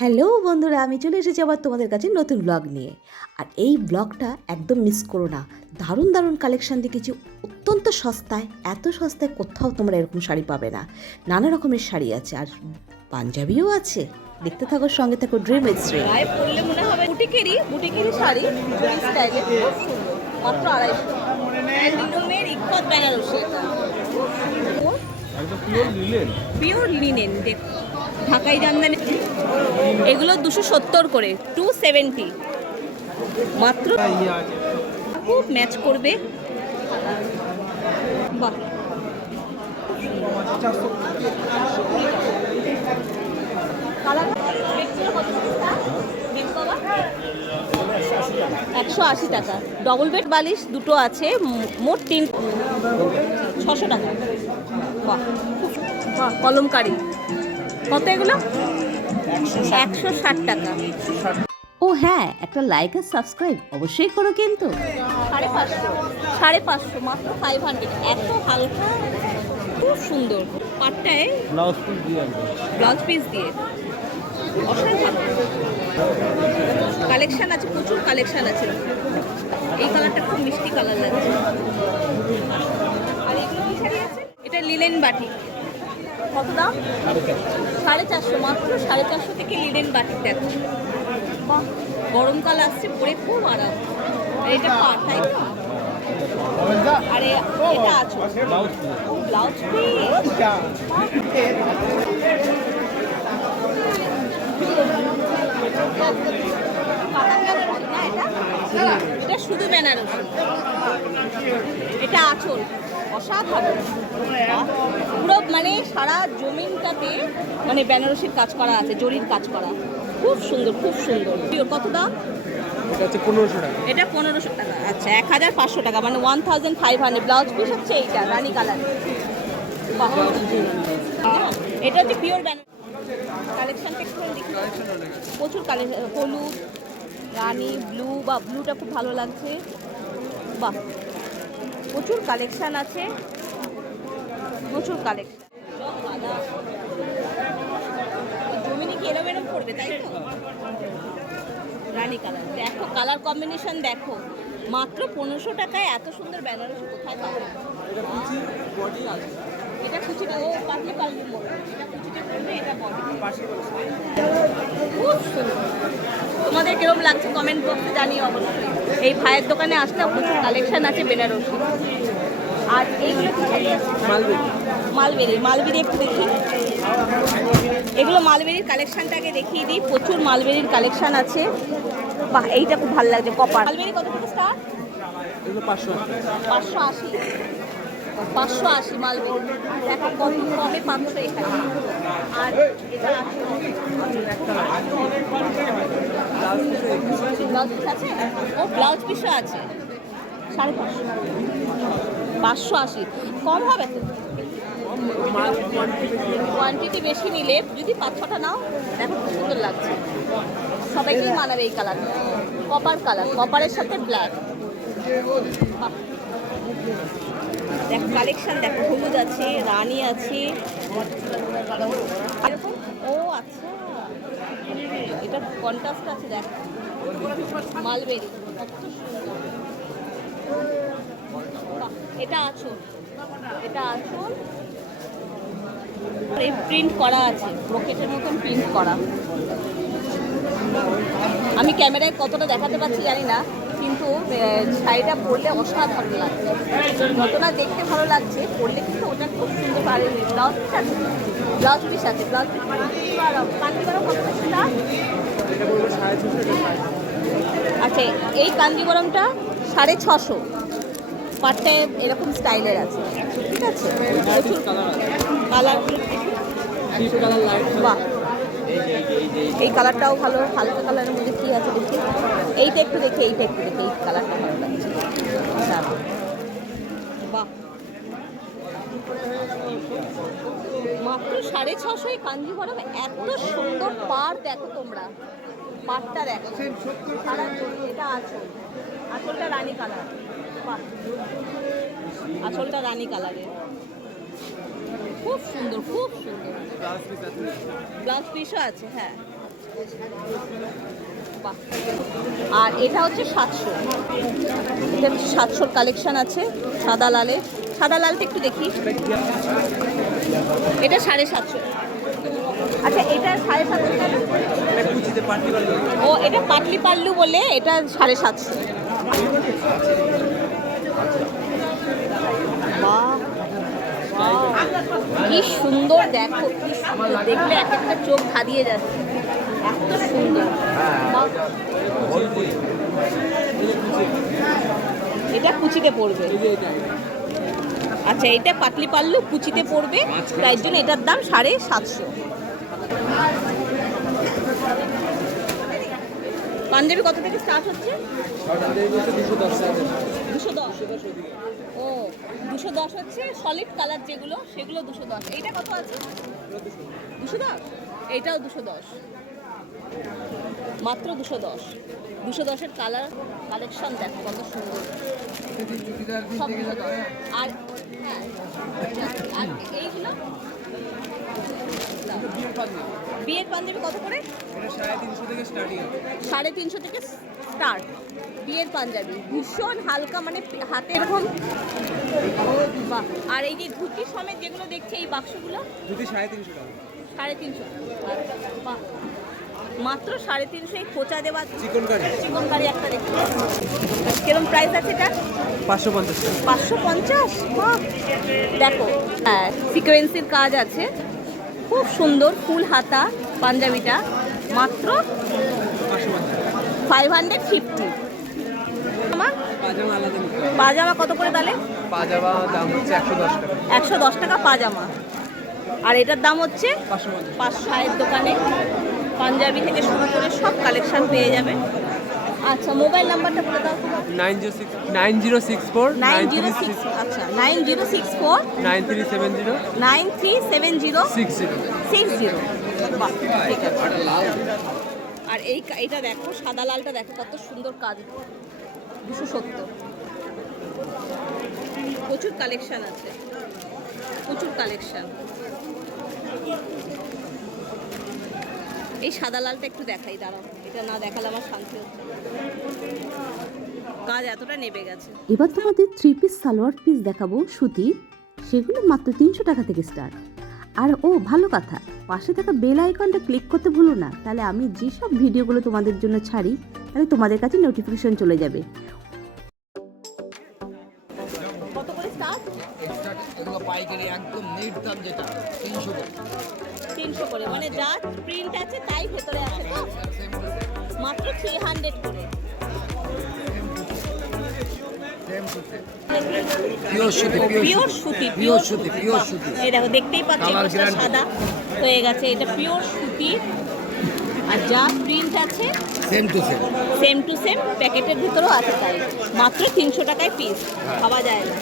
Hello বন্ধুরা, আমি চলে এসেছি আবার তোমাদের কাছে নতুন ব্লগ নিয়ে। আর এই ব্লগটা একদম মিস করো না। দারুণ দারুণ কালেকশান দেখেছি, অত্যন্ত সস্তায়। এত সস্তায় কোথাও তোমরা এরকম শাড়ি পাবে না। নানা রকমের শাড়ি আছে, আর পাঞ্জাবিও আছে। দেখতে থাকো, সঙ্গে থাকো ড্রিম এক্সট্রিম। গায়ে পরলে মনে হবে বুটিকেরই শাড়ি, স্টাইলে খুব সুন্দর, মাত্র 250। লিনোমের ইকত বেনারসি, পিওর লিনেন। দেখ, ঢাকাই জামদানি। এগুলো 270 করে, 270 মাত্র। খুব ম্যাচ করবে। বাহ, 180 টাকা। ডবল বেড বালিশ দুটো আছে, মোট 600 টাকা। বাহ, বাহ, কলমকারি। কত এগুলো? 160 টাকা। ও হ্যাঁ, একটা লাইক আর সাবস্ক্রাইব অবশ্যই করো কিন্তু। 550 মাত্র 500। এত হালকা, খুব সুন্দর। পাটটায় ব্লাউজ পিস দিয়ে অসাধারণ কালেকশন আছে, প্রচুর কালেকশন আছে। এই কালারটা খুব মিষ্টি কালার লাগছে। আর এগুলো কি শাড়ি আছে? এটা লিলেন বাটিক। কত দাম? 450, মাত্র 450 থেকে লিলেন বাটিক। দেখো, বাহ, গরমকাল আসছে, পরে খুব আরাম। আর এটা পাট, তাই তো? আরে এটা আছে ব্লাউজ পিস। এটা শুধু বেনারসি, এটা আঁচল। অসাধারণ, পুরো মানে সারা জমিনটাতে মানে বেনারসির কাজ করা আছে, জরির কাজ করা। খুব সুন্দর, খুব সুন্দর। কত দাম? এটা 1500 টাকা। আচ্ছা, 1500 টাকা, মানে 1500। ব্লাউজ পিস হচ্ছে এইটা রানী কালার। বাহ, এটা হচ্ছে পিওর বেনারসি। কালেকশনটা একটু দেখি, প্রচুর কালেকশন। হলুদ, রানী, ব্লু, বা ব্লুটা খুব ভালো লাগছে। বাহ, প্রচুর কালেকশন আছে, প্রচুর কালেকশন। জমিনে কি এরম এরম করবে, তাই তো? রানী কালার, দেখো কালার কম্বিনেশন দেখো। মাত্র 1500 টাকায় এত সুন্দর বেনারসি কোথায় পাবে? এটা কুচিটা, ও পাতলি পাতলি মোড়। এটা কুচিটা করবে, এটা বডি। খুব সুন্দর। তোমাদের কিরকম লাগছে কমেন্ট বক্সে জানিও অবশ্যই। এই ভাইয়ের দোকানে আসলে প্রচুর কালেকশন আছে বেনারসি। আর এইগুলো কি শাড়ি আছে? মালবেরি একটু দেখি। এগুলো মালবেরির কালেকশনটাকে দেখিয়ে দিই। প্রচুর মালবেরির কালেকশন আছে। বাহ, এইটা খুব ভালো লাগছে, কপার। মালবেরি কত থেকে স্টার্ট? 580। 580 মালবেরি। দেখো কত কমে পাচ্ছ এখানে। আর এটা ব্লাউজ পিস আছে, ও ব্লাউজ পিসও আছে। 550, 580। কম হবে তো? কোয়ান্টিটি বেশি নিলে, যদি 5-6টা নাও, দেখো খুব সুন্দর লাগছে। সবাইকেই মানাবে এই কালার। কপার কালার, কপারের সাথে ব্ল্যাক। দেখো কালেকশন দেখো, হলুদ আছে, রানী আছে। ও আচ্ছা, এটা কন্ট্রাস্ট আছে। দেখো মালবেরি, কত সুন্দর। এটা আঁচল, এটা আঁচল। এই প্রিন্ট করা আছে, ব্রোকেটের মতন প্রিন্ট করা। আমি ক্যামেরায় কতটা দেখাতে পারছি জানি না, কিন্তু শাড়িটা পরলে অসাধারণ লাগছে। যতটা দেখতে ভালো লাগছে, পরলে কিন্তু ওটা খুব সুন্দর। আর ব্লাউজ পিস আছে, ব্লাউজ পিস আছে, ব্লাউজ পিস। কাঞ্জিগরম কত টাকা? আচ্ছা, এই কাঞ্জিগরমটা 650। পাটটা এরকম স্টাইলের আছে, ঠিক আছে? প্রচুর কালার। বাহ, এই কালারটাও ভালো। হালকা কালারের মধ্যে কী আছে দেখি। এইটা একটু দেখি, এই কালারটা ভালো লাগছে। বাহ, মাত্র 650 এই কাঞ্জিভরম। এত সুন্দর পাড় দেখো তোমরা, পাড়টা দেখো। এটা আঁচলটা রানী কালার। বাহ, আঁচলটা রানী কালারের, খুব সুন্দর, খুব সুন্দর। ব্লাউজ পিসও আছে, হ্যাঁ। বাহ। আর এটা হচ্ছে 700, এটা 700 কালেকশন আছে সাদা লালে। সাদা লালটা একটু দেখি, এটা 750। আচ্ছা এটা 750 কেন? ও এটা পাটলি পাল্লু বলে এটা 750। বাহ বাহ, কি সুন্দর দেখো, কি সুন্দর, দেখলে এক একটা চোখ ধাঁধিয়ে যাচ্ছে, এত সুন্দর। বাহ। এটা কুচিতে পড়বে। আচ্ছা এটা পাতলি পাল্লু কুচিতে পড়বে, তাই জন্য এটার দাম 750। পাঞ্জাবি কত থেকে স্টার্ট হচ্ছে? 210। ও 210 হচ্ছে সলিড কালার যেগুলো, সেগুলো 210। এইটা কত আছে? 210। এইটাও 210, মাত্র 210। 210-এর কালেকশন দেখো কত সুন্দর, সব 210। আর হ্যাঁ, আর এইগুলো বিয়ের পাঞ্জাবি কত করে? 350 থেকে স্টার্ট বিয়ের পাঞ্জাবি, ভীষণ হালকা, মানে হাতে এরকম। বাহ। আর এই যে ধুতি সমেত যেগুলো দেখছে এই বাক্সগুলো, ধুতি 350 টাকা। 350। বাহ, মাত্র 350। এই খোঁচা দেওয়া চিকন কারি একটা দেখি, কিরকম প্রাইস আছে এটা? 550 টাকা। 550। বাহ, দেখো হ্যাঁ সিকোয়েন্সের কাজ আছে, খুব সুন্দর ফুল হাতা পাঞ্জাবিটা, মাত্র 550। পাজামা আলাদা নিতে হবে। পাজামা কত করে তাহলে? পাজামা দাম হচ্ছে 110 টাকা। 110 টাকা পাজামা। আর এটার দাম হচ্ছে 550। 500 দোকানে পাঞ্জাবি থেকে শুরু করে সব কালেকশন পেয়ে যাবে। আচ্ছা মোবাইল নাম্বারটা বলে দাও। 9064 906, আচ্ছা 9064 9370 9370 60। 60। বাহ, ঠিক আছে। আর এইটা দেখো সাদা লালটা দেখো কত সুন্দর কাজ, 270। প্রচুর কালেকশন আছে, প্রচুর কালেকশন। এই সাদা লালটা একটু দেখাই, দাঁড়াও, এটা না দেখালে আমার শান্তি হচ্ছে না। কাজ এতটা নেবে গেছে। এবার তোমাদের 3 পিস সালোয়ার পিস দেখাবো সুতির, সেগুলো মাত্র 300 টাকা থেকে স্টার্ট। আর ও ভালো কথা, পাশে থাকা বেল আইকনটা ক্লিক করতে ভুলো না, তাহলে আমি যেসব ভিডিওগুলো তোমাদের জন্য ছাড়ি তাহলে তোমাদের কাছে নোটিফিকেশন চলে যাবে। কত করে স্টার্ট? এগুলো পাইকারি একদম নেট দাম যেটা 300 করে। 300 করে, মানে যা প্রিন্ট আছে তাই ভেতরে আছে তো, মাত্র 300 করে। পিওর সুতি, পিওর সুতি, পিওর সুতি, পিওর সুতি। এই দেখো দেখতেই পাচ্ছি Colour এটা guarantee। সাদা হয়ে গেছে, এটা পিওর সুতি। আর যা প্রিন্ট আছে same to same. Same to same, প্যাকেটের ভিতরেও আছে তাই, মাত্র 300 টাকায় পিস, ভাবা যায় না।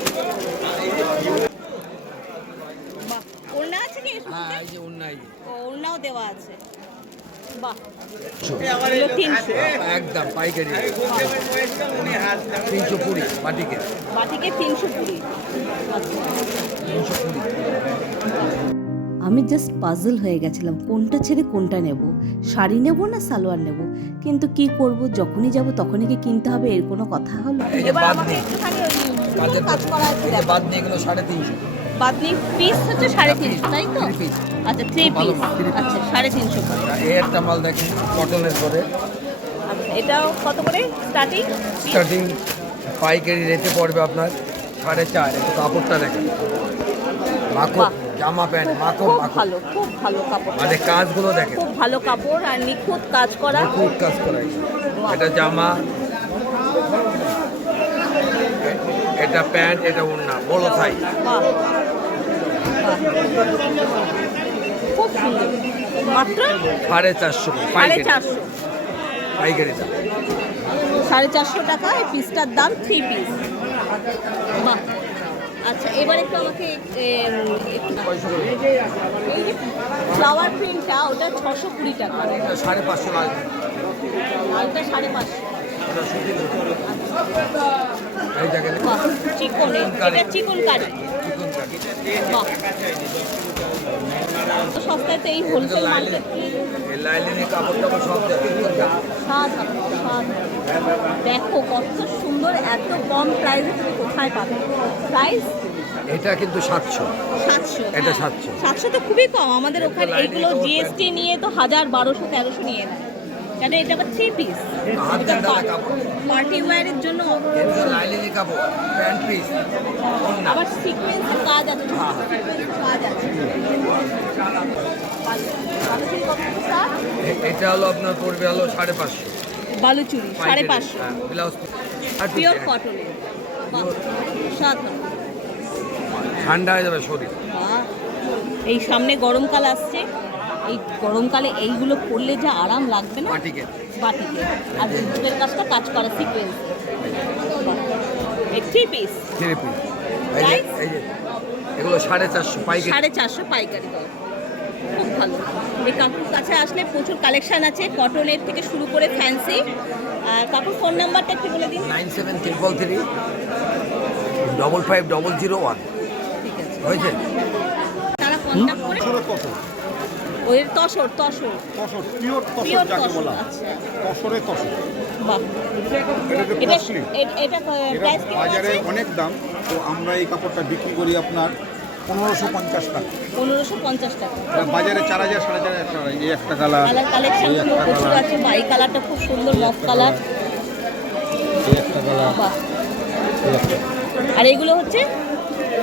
বাহ, ওড়না আছে কি? হ্যাঁ এই যে অন্যায় ও, ওড়নাও দেওয়া আছে। বাহ, এগুলো 300। একদম পাইকারি 320 বাটিকে। বাটিকে 320। আচ্ছা 320। আমি জাস্ট পাজল হয়ে গেছিলাম কোনটা ছেড়ে কোনটা নেব, শাড়ি নেব না সালোয়ার নেব, কিন্তু কি করব, যখনই যাব তখনই কি কিনতে হবে, এর কোনো কথা হলো? এই যে এবার বাদ আমাকে নেই, একটুখানি ওই বাদের কাজ করা আছে এই যে দেখো। বাদ নেই, এগুলো 350। বাদনি পিস হচ্ছে 350, তাই তো? 3 পিস। আচ্ছা 3 ভালো পিস, মাল, 3 piece। আচ্ছা 350 করে। এই একটা মাল দেখেন কটনের করে, আচ্ছা এটাও কত করে স্টার্টিং? স্টার্টিং পাইকারি রেটে পড়বে আপনার 4.5। একটু কাপড়টা দেখেন, মাখো বাহ। জামা প্যান্ট, মাখো খুব মাখো। ভালো, খুব ভালো কাপড়, মানে কাজগুলো দেখেন, খুব ভালো কাপড় আর নিখুঁত কাজ করা। খুব কাজ করাই। এটা জামা, এটা প্যান্ট, এটা ওড়না, বড় সাইজ। বাহ, বাহ। খুব সুন্দর, মাত্র 450 পাইকারি, 450। পাইকারি দাম। 450 টাকা এই পিসটার দাম, 3 পিস। বাহ। আচ্ছা এবার একটু আমাকে এই যে ফ্লাওয়ার প্রিন্টটা, ওটা 620 টাকা, 550 লাগবে। আর ওটা 550। এই দেখেন বাহ, চিকন, এটা চিকন কারি। চিকন কারি। বাহ, তো সস্তায় তো এই হোলসেল মার্কেট এই লাইলিনের কাপড় টাপড় সব দেখো। দেখো কত সুন্দর, এত কম প্রাইসে তুমি কোথায় পাবে? প্রাইস এটা কিন্তু 700। 700, এটা হ্যাঁ। 700 700 তো খুবই কম, আমাদের এটা ওখানে লাইনিং এইগুলো কাপড় জিএসটি নিয়ে তো 1000, 1200, 1300 নিয়ে নেয়। কেন এটা আবার 3 পিস, হাত এটা ডালা কাপড়। পার্টি ওয়্যারের জন্য। এটা লাইলিনের কাপড়, প্যান্ট পিস, ওড়না। আবার সিকোয়েন্সের কাজ আছে, সিকোয়েন্সের কাজ আছে। বালুচুরি কত স্যার? এটা হলো আপনার পড়বে হলো 550। বালুচুরি 550, ব্লাউজ পিওর কটনের। সাধারণ ঠান্ডা হয়ে যাবে শরীর। বাহ, এই সামনে গরমকাল আসছে, এই গরমকালে এইগুলো পরলে যা আরাম লাগবে না মাটিকে বাটিকে। আর দুধের কাজটা কাজ করা সিকোয়েন্স। এই 3 পিস থেরাপি। Price? এই যে এগুলো 450 পাইকারি। 450 পাইকারি দর, খুব ভালো। এই কাকুর কাছে আসলে প্রচুর কালেকশন আছে, কটনের থেকে শুরু করে ফ্যান্সি। কাকুর ফোন নাম্বারটা একটু বলে দিন। 9733 55001। ঠিক আছে, হয়েছে? তারা কন্ট্যাক্ট করে ওই তসর পিওর পিওর তসর যাকে তসর। বলা আচ্ছা, তসরে তসর বাহ। এটা তো এটা কস্টলি, এটা এটা প্রাইস কি বাজারে আছে? অনেক দাম। তো আমরা এই কাপড়টা বিক্রি করি আপনার 1550 টাকা। 1550 টাকা। এটা বাজারে 4000 4500 টাকা। এই একটা কালার, কালার কালেকশন এই একটা প্রচুর কালার, আছে। বাই কালারটা খুব সুন্দর, মফ কালার। এই একটা কালার, বাহ। এই একটা। আর এগুলো হচ্ছে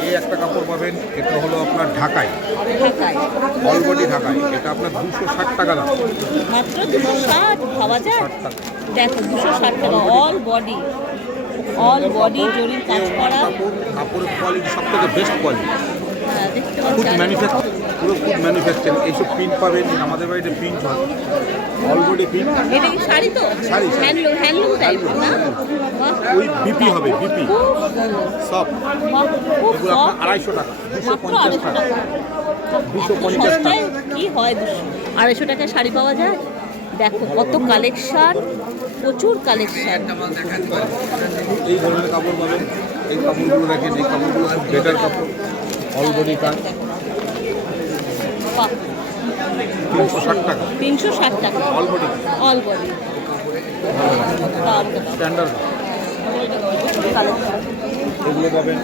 এই একটা কাপড় পাবেন, এটা হলো আপনার ঢাকায়, ঢাকায়, অলবডি ঢাকায়। এটা আপনার 260 টাকা দাম। মাত্র 260, ভাবা যায়? 60 টাকা। দেখো 260 টাকা, অল বডি জরির এই কাজ করা। কাপড়ের কোয়ালিটি সব থেকে বেস্ট কোয়ালিটি। হ্যাঁ, দেখতে ফুড পাচ্ছি। ম্যানুফ্যাকচার, পুরো ফুড ম্যানুফ্যাকচারিং। এইসব প্রিন্ট পাবেন, আমাদের বাড়িতে প্রিন্ট হয়, অলবডি প্রিন্ট। এটা কি শাড়ি তো? শাড়ি। হ্যান্ডলুম টাইপ না? বাহ, ওই বিপি হবে, বিপি খুব সুন্দর। সব। বাহ, খুব এগুলো আপনার soft। 250 টাকা, মাত্র 250 250 টাকা। টাকা। 250 টাকা। সস্তায় কি হয়? 250 টাকায় শাড়ি পাওয়া যায়? দেখো কত কালেকশন, প্রচুর কালেকশন। এই ধরনের কাপড় পাবেন। এই কাপড়গুলো দেখেন, এই কাপড়গুলো খুব বেটার কাপড়, অলবডি কাজ। বাহ, 360 টাকা 360 টাকা, অলবডি, অল বডি। স্ট্যান্ডার্ড। এগুলো পাবেন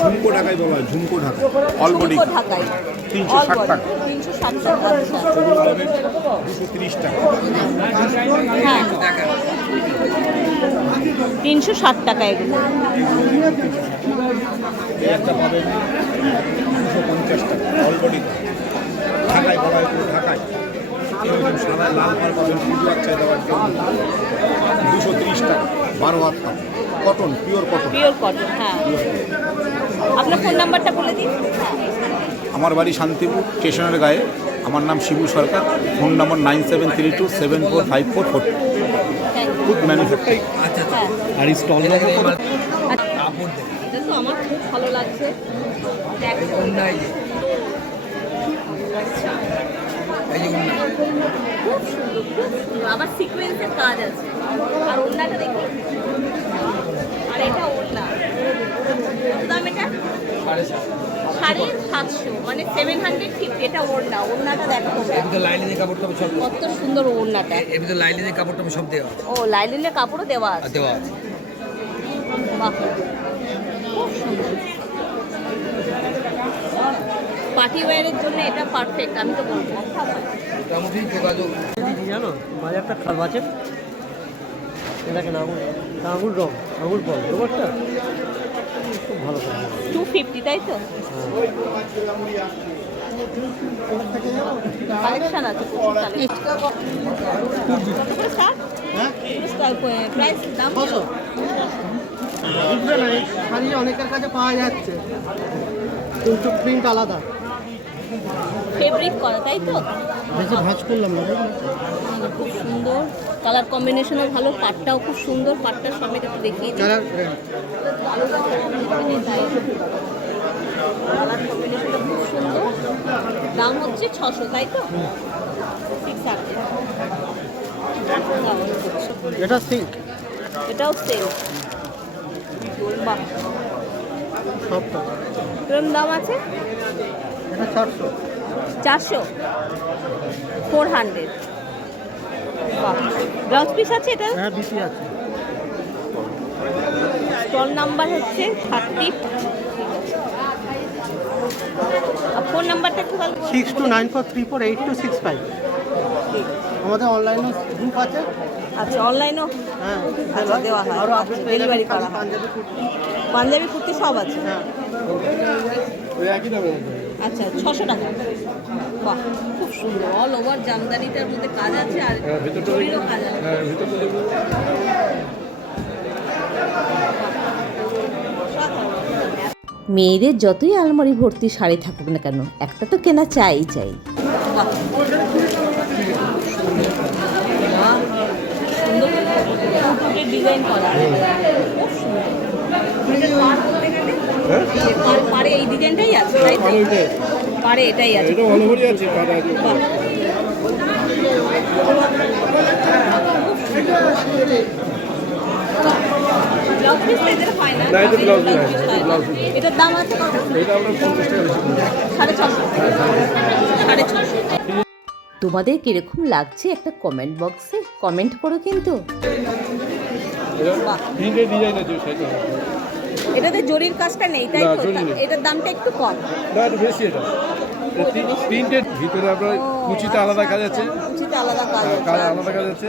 ঝুমকো ঢাকায় বলা হয়, ঝুমকো ঢাকা, অলবডি ঢাকায় 360 টাকা। 360 টাকা। আচ্ছা, এগুলো পাবেন 230 টাকা। হ্যাঁ, 360 টাকা এগুলো। এই একটা পাবেন 250 টাকা, অলবডি ঢাকায় বলা হয়, পুরো ঢাকায়। এরকম সাদা লাল পাড় পাবেন, পুজো আচ্ছা দেওয়ার জন্য 230 টাকা। 12 হাত কাপড়, cotton, pure cotton. Pure cotton, হ্যাঁ। আপনার ফোন নাম্বারটা বলে দিন। আমার বাড়ি শান্তিপুর স্টেশনের গায়ে। আমার নাম Shibu Sarkar. Phone number 9732745440। Thank you. Food manufacturing. হ্যাঁ, আর স্টল আচ্ছা, কাপড় দেখে এটা তো আমার খুব ভালো লাগছে। দেখো, ওড়না, এই যে এই যে ওড়না। খুব সুন্দর, খুব সুন্দর। আবার সিকোয়েন্সের কাজ আছে। আর ওড়নাটা দেখি। আর এটা ওড়না। কত দাম এটা? 750, মানে 750। এটা ওড়নাটা দেখো তোমরা। এর ভিতরে লাইলিনের কাপড় টাপড় সব, কত সুন্দর ওড়নাটা। এর ভিতরে লাইলিনের কাপড় টাপড় সব দেওয়া আছে। ও, লাইলিনের কাপড়ও দেওয়া আছে। দেওয়া আছে। বাহ, খুব সুন্দর। পার্টি ওয়্যারের জন্য এটা পারফেক্ট, আমি তো বলবো। মোটামুটি যোগাযোগ। জানো বাজারটা খারাপ আছে, এটাকে আঙুর রং, আঙুর বল ব্যাপারটা খুব ভালো করে। 250, তাই তো? কালেকশন আছে, প্রাইস দাম কত? বুঝবে না, এই শাড়ি অনেকের কাছে পাওয়া যাচ্ছে কিন্তু প্রিন্ট আলাদা। ফেব্রিক করা, তাই তো? বেশি ভাঁজ করলাম না, খুব সুন্দর কালার কম্বিনেশনও ভালো, পাটটাও খুব সুন্দর। পাটটার সমেত একটু দেখিয়ে দিই। কালার কালার কম্বিনেশনটা খুব সুন্দর। দাম হচ্ছে 600, তাই তো? ঠিক আছে। এটা সিল্ক। এটাও সেল। বাহ, সবটা কিরম দাম আছে? এটা 400। 400, 400। বাহ, ব্লাউজ পিস আছে এটা? হ্যাঁ বিপি আছে। স্টল নাম্বার হচ্ছে 30। আর ফোন নাম্বারটা একটু ভালো 6294348265। আমাদের অনলাইনে গ্রুপ আছে। আচ্ছা, অনলাইনও হ্যাঁ আচ্ছা, দেওয়া হয়, আরও আপডেট ডেলিভারি করা হয়। পাঞ্জাবি কুর্তি। পাঞ্জাবি কুর্তি সব আছে। হ্যাঁ আচ্ছা, 600 টাকা। বাহ, খুব সুন্দর। অল ওভার জামদানিটার মধ্যে কাজ আছে আর জরিরও কাজ আছে। মেয়েদের যতই আলমারি ভর্তি শাড়ি থাকুক না কেন, একটা তো কেনা চাই। বাহ, সুন্দর ফুটফুটে ডিজাইন করা, খুব সুন্দর। পারে এই ডিজাইনটাই আছে, তাই তো? পারে এটাই আছে। বাহ, ব্লাউজ পিস এদের হয় না? ব্লাউজ পিস হয় না। এটার দাম আছে কত? 650। 650। তোমাদের কিরকম লাগছে একটা কমেন্ট বক্সে কমেন্ট করো কিন্তু। বাহ, এটাতে জরির কাজটা নেই, তাই তো? এটার দামটা একটু কম। বেশি এটা প্রিন্টেড ভিতরে আপনার কুচিতে আলাদা কাজ আছে, কুচিতে আলাদা কাজ আছে। আলাদা কাজ আছে,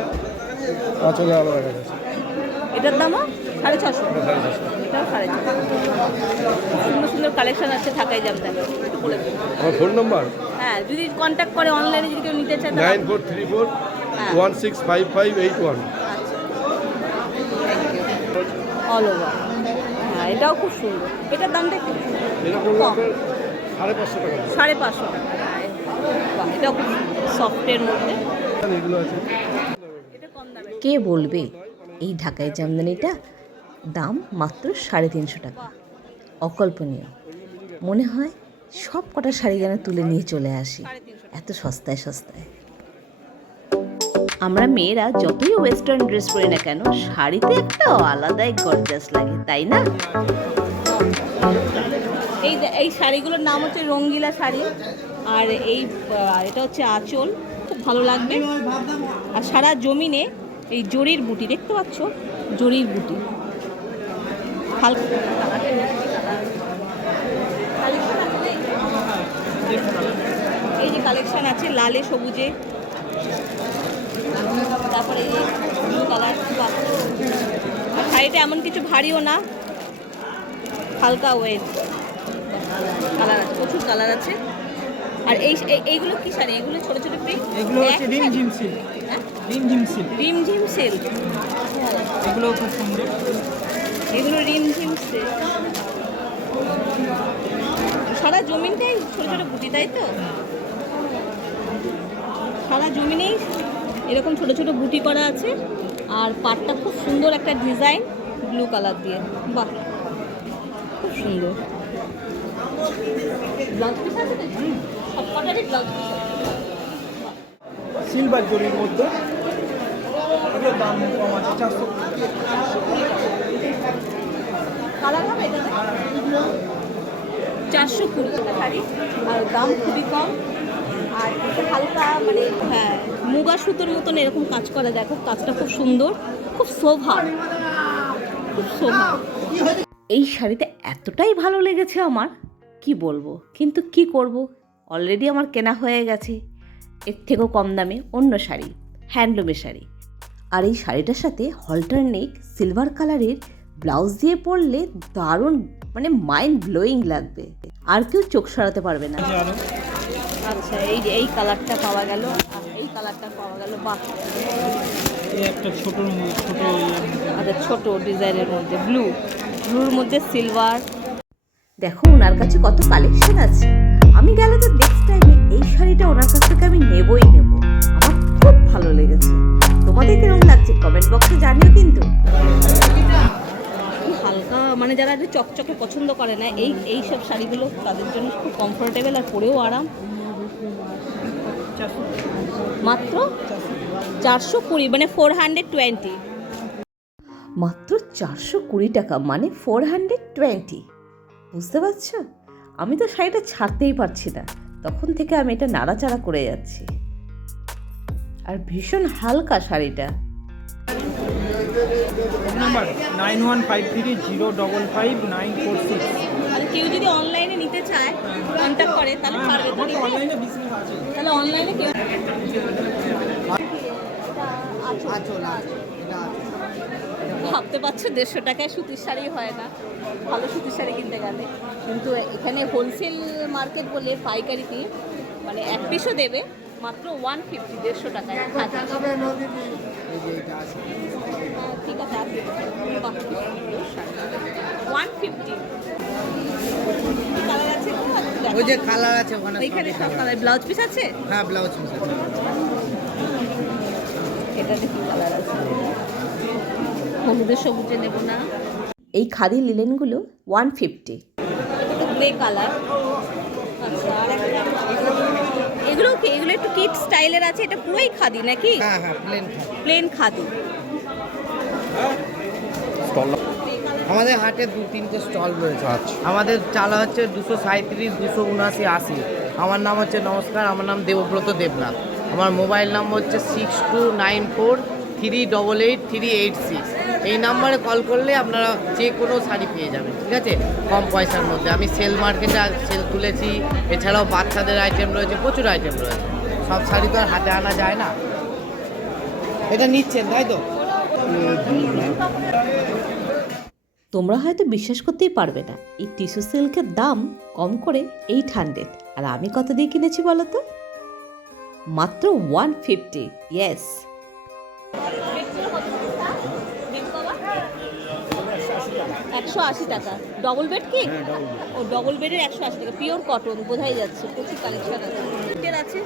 আঁচলে আলাদা কাজ আছে। এটার দামও 650। এটাও 650। সুন্দর সুন্দর কালেকশন আছে ঢাকাই জামদানি। একটু বলে দিন। আমার ফোন নাম্বার হ্যাঁ, যদি কন্ট্যাক্ট করে অনলাইনে যদি কেউ নিতে চায় তাহলে 9434165581। All over. হ্যাঁ, এটাও খুব সুন্দর। এটার দামটা একটু এটা পড়বে কম, আপনার 550 টাকা। 550 টাকা। বাহ, এটাও খুব সফটের মধ্যে। এগুলো আছে এটা কম দামে। কে বলবে এই ঢাকাই জামদানিটা দাম মাত্র 350 টাকা। অকল্পনীয়। মনে হয় সব কটা শাড়ি যেন তুলে নিয়ে চলে আসি, এত সস্তায়। আমরা মেয়েরা যতই ওয়েস্টার্ন ড্রেস পরি না কেন, শাড়িতে একটা আলাদাই গর্জাস লাগে, তাই না? এই শাড়িগুলোর নাম হচ্ছে রঙ্গিলা শাড়ি। আর এটা হচ্ছে আঁচল, খুব ভালো লাগবে। আর সারা জমিনে এই জরির বুটি দেখতে পাচ্ছ, জরির বুটি। এই যে কালেকশন আছে লালে সবুজে, তারপরে এই ব্লু কালার। আর শাড়িটা এমন কিছু ভারীও না, হালকা ওয়েট কালার আছে, প্রচুর কালার আছে। আর এইগুলো কি শাড়ি? এগুলো ছোট ছোট প্রিন্ট। এগুলো হচ্ছে রিমঝিম সিল্ক। রিমঝিম সিল্ক, রিমঝিম সিল্ক। এগুলো খুব সুন্দর। এগুলো রিমঝিম সিল্ক। সারা জমিনটাই ছোট ছোট বুটি, তাই তো? সারা জমিনেই এরকম ছোট ছোট বুটি করা আছে। আর পাটটা খুব সুন্দর একটা ডিজাইন ব্লু কালার দিয়ে। বাহ, খুব সুন্দর। ব্লাউজ পিস আছে তো? সব কটারই ব্লাউজ পিস আছে। সিলভার জরির মধ্যে এগুলোর দাম কম আছে, 400। কালার হবে এটাতে? 420 টাকা শাড়ি, আর দাম খুবই কম। আর একটু হালকা মানে হ্যাঁ মুগা সুতোর মতন এরকম কাজ করা, দেখো কাজটা খুব সুন্দর, খুব শোভা, খুব শোভা। এই শাড়িটা এতটাই ভালো লেগেছে আমার, কি বলবো। কিন্তু কি করব, অলরেডি আমার কেনা হয়ে গেছে এর থেকেও কম দামে অন্য শাড়ি, হ্যান্ডলুমের শাড়ি। আর এই শাড়িটার সাথে হলটার নেক সিলভার কালারের ব্লাউজ দিয়ে পরলে দারুণ, মানে মাইন্ড ব্লোয়িং লাগবে, আর কেউ চোখ সরাতে পারবে না। আচ্ছা, এই যে এই কালারটা পাওয়া গেল, আর এই কালারটা পাওয়া গেল। বাহ, এই একটা ছোট আচ্ছা, ছোট ডিজাইনের মধ্যে ব্লুর মধ্যে সিলভার। দেখো ওনার কাছে কত কালেকশন আছে। আমি গেলে তো নেক্সট টাইমে এই শাড়িটা ওনার কাছ থেকে আমি নেবই নেব। আমার খুব ভালো লেগেছে। তোমাদের কিরকম লাগছে কমেন্ট বক্সে জানিও কিন্তু। হালকা মানে যারা একটু চকচকে পছন্দ করে না, এই সব শাড়িগুলো তাদের জন্য খুব কমফোর্টেবল আর পরেও আরাম। মাত্র 420, মানে 420। মাত্র 420 টাকা, মানে 420। বুঝতে পারছো? আমি তো শাড়িটা ছাড়তেই পারছি না, তখন থেকে আমি এটা নাড়াচাড়া করে যাচ্ছি। আর ভীষণ হালকা শাড়িটা। নাম্বার 9153055946। আর কেউ যদি অনলাইনে নিতে চায় কন্ট্যাক্ট করে তাহলে পারবে তো নিতে? অনলাইনে বিজনেস আছে। তাহলে অনলাইনে কেউ ভাবতে পারছো 150 টাকায় সুতির শাড়ি হয় না, ভালো সুতির শাড়ি কিনতে গেলে। কিন্তু এখানে হোলসেল মার্কেট বলে পাইকারিতে মানে এক পিসও দেবে মাত্র 150, 150 টাকায়। ঠিক আছে, আছে। বাহ, 150। কি কালার আছে গো? দেখো। ওই যে কালার আছে ওখানে, ওইখানে সব কালার। ব্লাউজ পিস আছে? হ্যাঁ ব্লাউজ পিস আছে। এটাতে কি কালার আছে? হলুদের সবুজে নেব না। এই খাদি লিলেনগুলো 150। Grey colour. আচ্ছা, আর একটা এগুলো কি? এগুলো একটু কিড স্টাইলের আছে। এটা পুরোই খাদি নাকি? হ্যাঁ হ্যাঁ প্লেন খাদি। আমাদের হাটে 2-3টে স্টল রয়েছে। আমাদের চালা হচ্ছে 237, 279, 80। আমার নাম হচ্ছে, নমস্কার, আমার নাম দেবব্রত দেবনাথ। আমার মোবাইল নাম্বার হচ্ছে 6294388386। এই নাম্বারে কল করলে আপনারা যে কোনো শাড়ি পেয়ে যাবেন, ঠিক আছে, কম পয়সার মধ্যে। আমি সেল মার্কেটে সেল তুলেছি, এছাড়াও বাচ্চাদের আইটেম রয়েছে, প্রচুর আইটেম রয়েছে। সব শাড়ি তো আর হাতে আনা যায় না। এটা নিচ্ছেন তাই তো? তোমরা হয়তো বিশ্বাস করতেই পারবে না, এই টিস্যু সিল্কের দাম কম করে 800। আর আমি কত দিয়ে কিনেছি বলো তো? মাত্র 150। ইয়েস। 180 টাকা। ডবল বেড কি? ও ডবল বেডের 180 টাকা। পিওর কটন, বোঝাই যাচ্ছে। প্রচুর কালেকশন আছে। এর আছে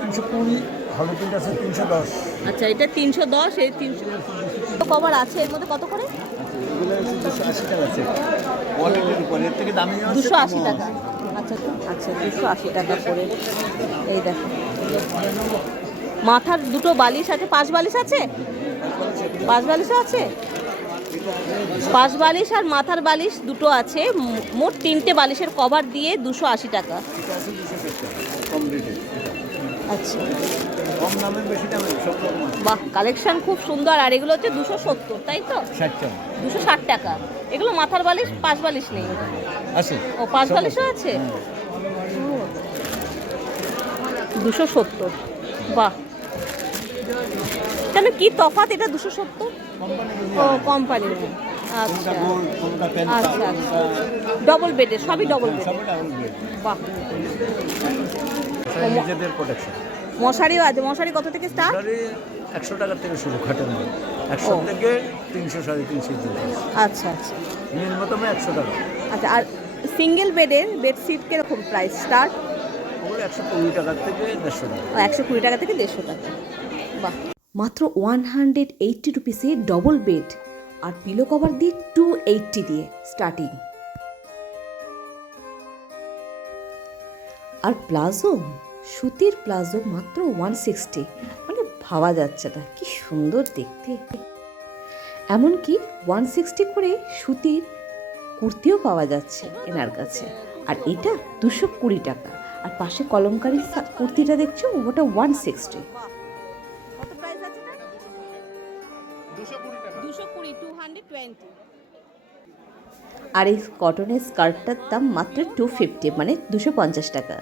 320, ভালো প্রিন্ট আছে 310। আচ্ছা, এটা 310, এই 300 কভার আছে। এর মধ্যে কত করে? এগুলো 280 টাকা আছে, কোয়ালিটির উপর। এর থেকে দামি আছে 280 টাকা। আচ্ছা আচ্ছা, 280 টাকা করে। এই দেখো, মাথার দুটো বালিশ আছে। 5 বালিশ আছে? 5 বালিশও আছে? 5 বালিশ আর মাথার বালিশ দুটো আছে। মোট 3টে বালিশের কভার দিয়ে 280 টাকা। কম রেটে, আচ্ছা, কম দামে বেশি দামে সব রকম আছে। বাহ, কালেকশন খুব সুন্দর। আর এগুলো হচ্ছে 270, তাই তো? 60 টাকা 260 টাকা। এগুলো মাথার বালিশ, 5 বালিশ নেই। আছে। ও, 5 বালিশও আছে। 270। বাহ, কেন কি তফাৎ এটা 270? ও, কোম্পানির। আচ্ছা কোনটা পেন্টা, আচ্ছা আচ্ছা। ডবল বেডের, সবই ডবল বেড। সবই ডাবল বেড। বাহ, নিজেদের প্রোটেকশন। মশারিও আছে। মশারি কত থেকে স্টার্ট? 100 টাকা থেকে শুরু, খাটের মাল 100 ও। থেকে 300, 350। আচ্ছা আচ্ছা ন্যূনতম 100 টাকা। আচ্ছা। আর সিঙ্গেল বেডের বেডশিট কিরকম প্রাইস স্টার্ট? ওগুলো 120 টাকা থেকে 150 টাকা। 120 টাকা থেকে 150 টাকা। বাহ, মাত্র 180 রুপিসে ডবল বেড আর পিলো কভার দিয়ে 280 দিয়ে স্টার্টিং। আর প্লাজো, সুতির প্লাজো মাত্র 160। মানে ভাবা যাচ্ছে না কি সুন্দর দেখতে। এমনকি 160 করে সুতির কুর্তিও পাওয়া যাচ্ছে এনার কাছে। আর এটা 220 টাকা। আর পাশে কলমকারি কুর্তিটা দেখছো, ওটা 160। কত প্রাইস আছে এটা? 220 টাকা। 220। আর এই কটনের স্কার্টটার দাম মাত্র 250, মানে 250 টাকা।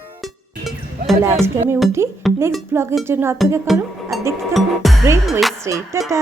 তাহলে আজকে আমি উঠি, নেক্সট ব্লগের জন্য অপেক্ষা করো আর দেখতে থাকো ব্রেন ওয়েস্ট। টাটা।